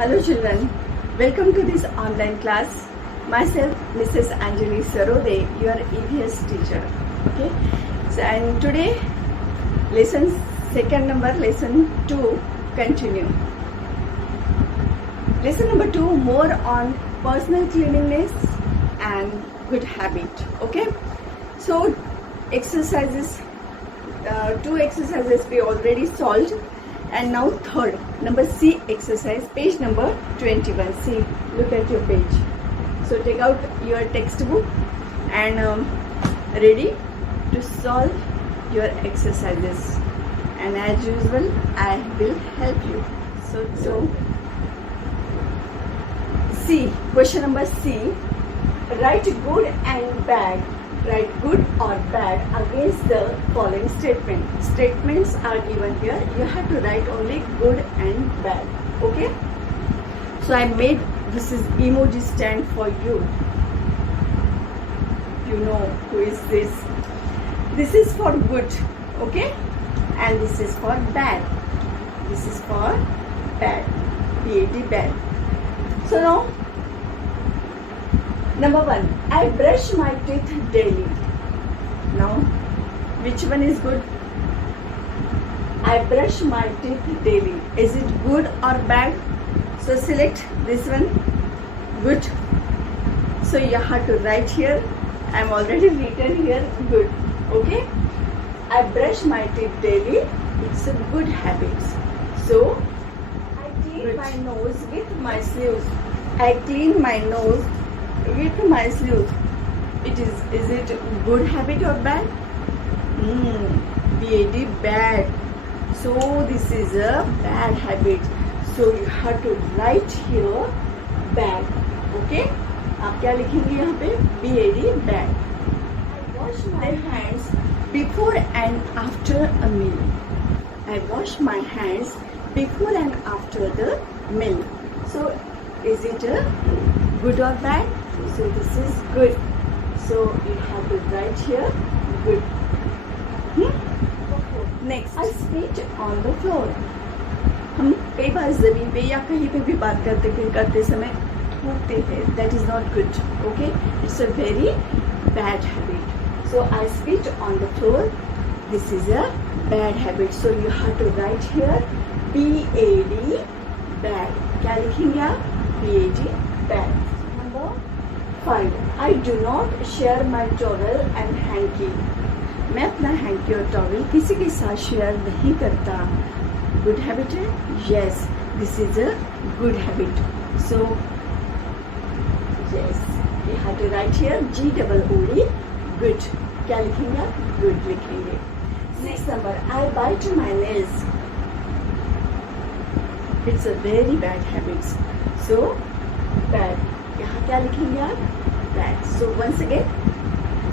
Hello children, welcome to this online class. Myself Mrs. Anjali Sarode, your EVS teacher. Okay, so and today lesson second number lesson 2 continue. Lesson number 2 more on personal cleanliness and good habit. Okay, so exercises, 2 exercises we already solved. And now third, number C exercise, page number 21. See, look at your page. So take out your textbook and ready to solve your exercises. And as usual, I will help you. So C, question number C. Write good and bad. Write good or bad against the following statement. Statements are given here. You have to write only good and bad. Okay? So I made this is emoji stand for you. You know who is this? This is for good. Okay? And this is for bad. This is for bad. B-A-D, bad. So now, number 1, I brush my teeth daily. Now, which one is good? I brush my teeth daily. Is it good or bad? So select this one, good. So you have to write here. I am already written here, good. Okay? I brush my teeth daily. It's a good habit. So, I clean my nose with my sleeves. I clean my nose with my sleeves. Is it good habit or bad? B-A-D, bad. So this is a bad habit. So you have to write here bad. Okay? आप क्या लिखेंगे यहाँ पे? B-A-D, bad. I wash my hands before and after a meal. I wash my hands before and after the meal. So is it a good or bad? So this is good. So you have to write here good. Next, I spit on the floor. हम कई बार जमीन पे या कहीं पे भी बात करते समय थूकते हैं. That is not good. Okay? It's a very bad habit. So I spit on the floor. This is a bad habit. So you have to write here B-A-D, bad. क्या लिखेंगे आप? B-A-D, bad. Number 5. I do not share my towel and hanky. मैं अपना hanky और towel किसी के साथ share नहीं करता. गुड हैबिट है? Yes, this is a good habit. So yes, you have to write here G-O-O-D, good. क्या लिखेंगे आप? गुड लिखेंगे. Next number, I bite my nails. It's a very bad habit. So bad. यहाँ क्या लिखेंगे आप? Bad. So once again,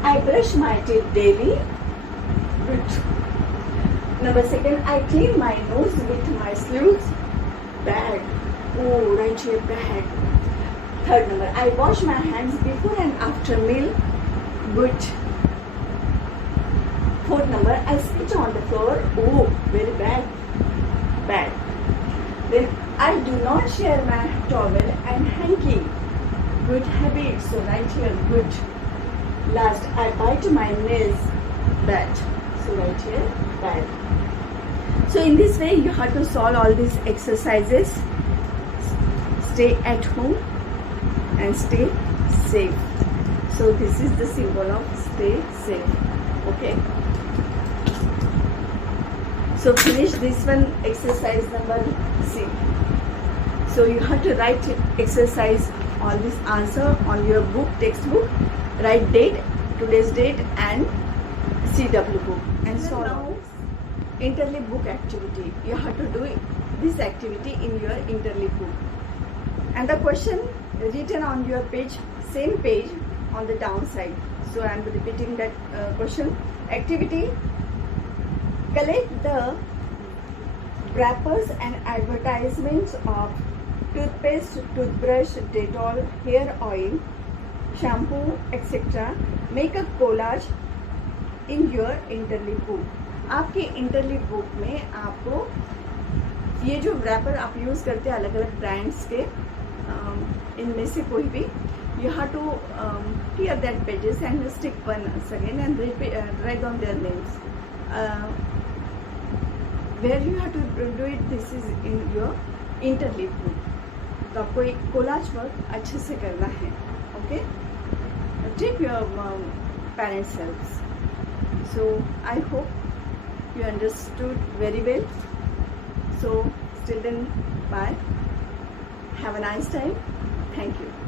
I brush my teeth daily. Good. Number 2, I clean my nose with my sleeves. Bad. Oh, right here, bad. 3rd number, I wash my hands before and after meal. Good. 4th number, I spit on the floor. Oh, very bad. Bad. Then I do not share my towel and hanky. Good habit. So right here, good. Last, I bite my nails. Bad. So right here, bad. So in this way, you have to solve all these exercises. Stay at home and stay safe. So this is the symbol of stay safe. Okay. So finish this one, exercise number C. So you have to write exercise, all this answer on your book, textbook. Write date, today's date and CW book. And so now, interleave book activity. You have to do this activity in your interleave book. And the question written on your page, same page on the downside. So I am repeating that question. Activity, collect the wrappers and advertisements of toothpaste, toothbrush, Dettol, hair oil, shampoo, etc. Make a collage in your interleave book. आपके interleave book में आपको ये जो wrapper आप use करते हैं अलग अलग ब्रांड्स के, इनमें से कोई भी, you have to tear that pages and stick once again and write down their names. Where you have to do it, this is in your interleaf book. तो आपको एक कोलाज वर्क अच्छे से करना है. Okay, take your parents helps. So I hope you understood very well. So till then, bye. Have a nice time. Thank you.